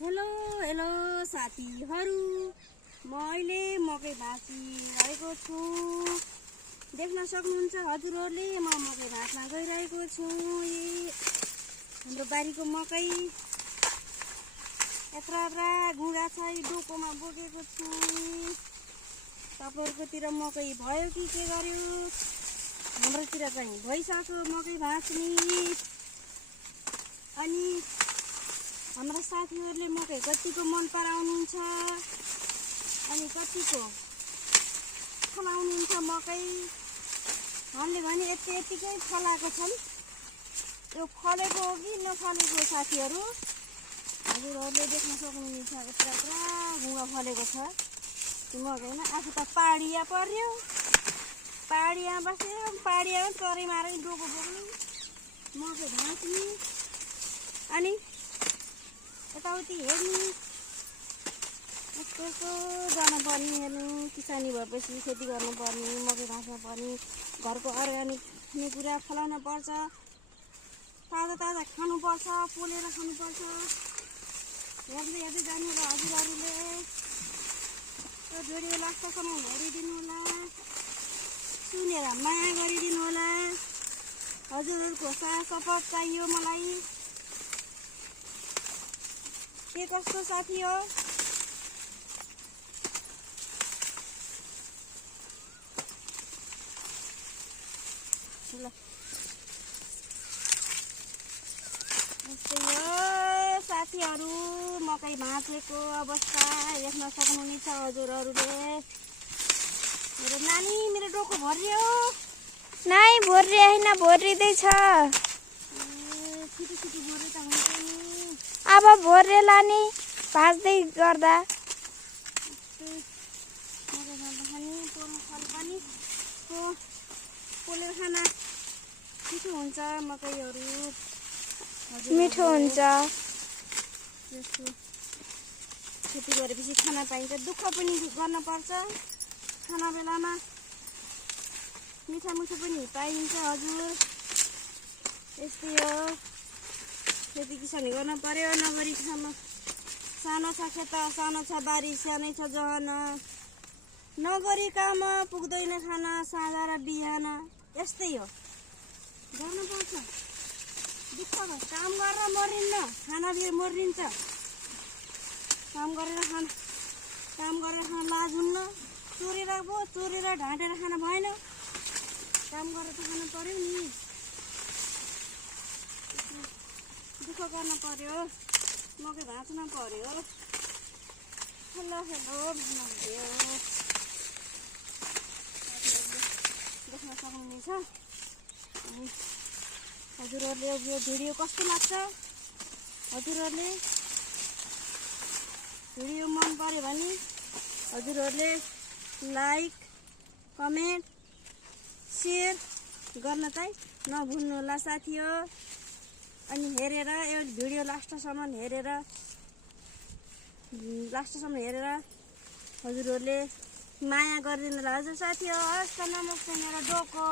Hello hello साथीहरू, म अहिले मकै भाँचिरहेको छु। देख्न सक्नुहुन्छ हजुरहरूले, म मकै भाँच्न गइरहेको छु। हाम्रो बारीको मकै यत्रा गुँडा छ, डोकोमा बोकेको छु। तपाईँहरूकोतिर मकै भयो कि के गर्यो? हाम्रोतिर चाहिँ भइसक्यो मकै भाँच्ने। अनि हाम्रा साथीहरूले मकै कतिको मन पराउनुहुन्छ अनि कतिको फलाउनुहुन्छ मकै। हामीले भने यतिकै फलाएको छन्। यो फलेको हो कि नफलेको साथीहरू? हजुरहरूले देख्न सक्नुहुन्छ, यत्रा गुँगा फलेको छ मकै होइन। आफू त पाहाडिया पर्यो, पाहाडिया बसेर पाहाडियामा चरी मारे डोको बोक्ने, मकै भाँच्ने, अनि यताउति हेर्नु, यस्तो गर्नुपर्ने। हेर्नु, किसानी भएपछि खेती गर्नुपर्ने, मकै भाँच्न पर्ने, घरको अर्ग्यानिक कुरा फलाउन पर्छ, ताजा खानुपर्छ, पोलेर खानुपर्छ। हेर्दै जानु होला हजुरहरूले। यो भिडियो लास्टसम्म हेरिदिनु होला, सुनेर माया गरिदिनु होला। हजुरहरूको साथ सपोर्ट चाहियो मलाई। के कस्तो साथी हो? ल यस्तै हो साथीहरू, मकै भाँचेको अवस्था देख्न सक्नुहुनेछ हजुरहरूले। मेरो नानी, मेरो डोको भरियो। नाइ भोर्रे होइन, भोर्रिँदैछ। छिटो भोर्रे त हुन्छ नि। अब भोर्रे लाने भाँच्दै गर्दा मकै भाँच्दा खाने, पोल्नु फल पनि पोलेर खाना मिठो हुन्छ मकैहरू। मिठो हुन्छ। यस्तो खेती गरेपछि खाना पाइन्छ। दुःख पनि गर्नुपर्छ, खाना बेलामा मिठो पनि पाइन्छ। हजुर यस्तै हो, खेती किसानी गर्न पर्यो। नगरी सानो छ खेत, सानो छ बारी, सानै छ जहान, नगरी काम पुग्दैन खाना साँझ र बिहान। यस्तै हो, गर्नुपर्छ। दुःख काम गरेर मरिन्न, खाना फेरि मरिन्छ। काम गरेर खान लाज हुन्न। चोरेर ढाँटेर खान भएन, काम गरेर त खानु पर्यो नि। दुःख गर्न पर्यो, मकै भाँच्न पर्यो। हेलो भन्नुभयो, देख्न सक्नुहुनेछ। अनि हजुरहरूले यो भिडियो कस्तो लाग्छ? हजुरहरूले भिडियो मन पर्यो भने हजुरहरूले लाइक, कमेन्ट, सेयर गर्न चाहिँ नभुल्नुहोला साथी हो। अनि हेरेर यो भिडियो लास्टसम्म हेरेर हजुरहरूले माया गरिदिनु होला। हजुर साथी हो, हस् त, नमस्ते। मेरो डोको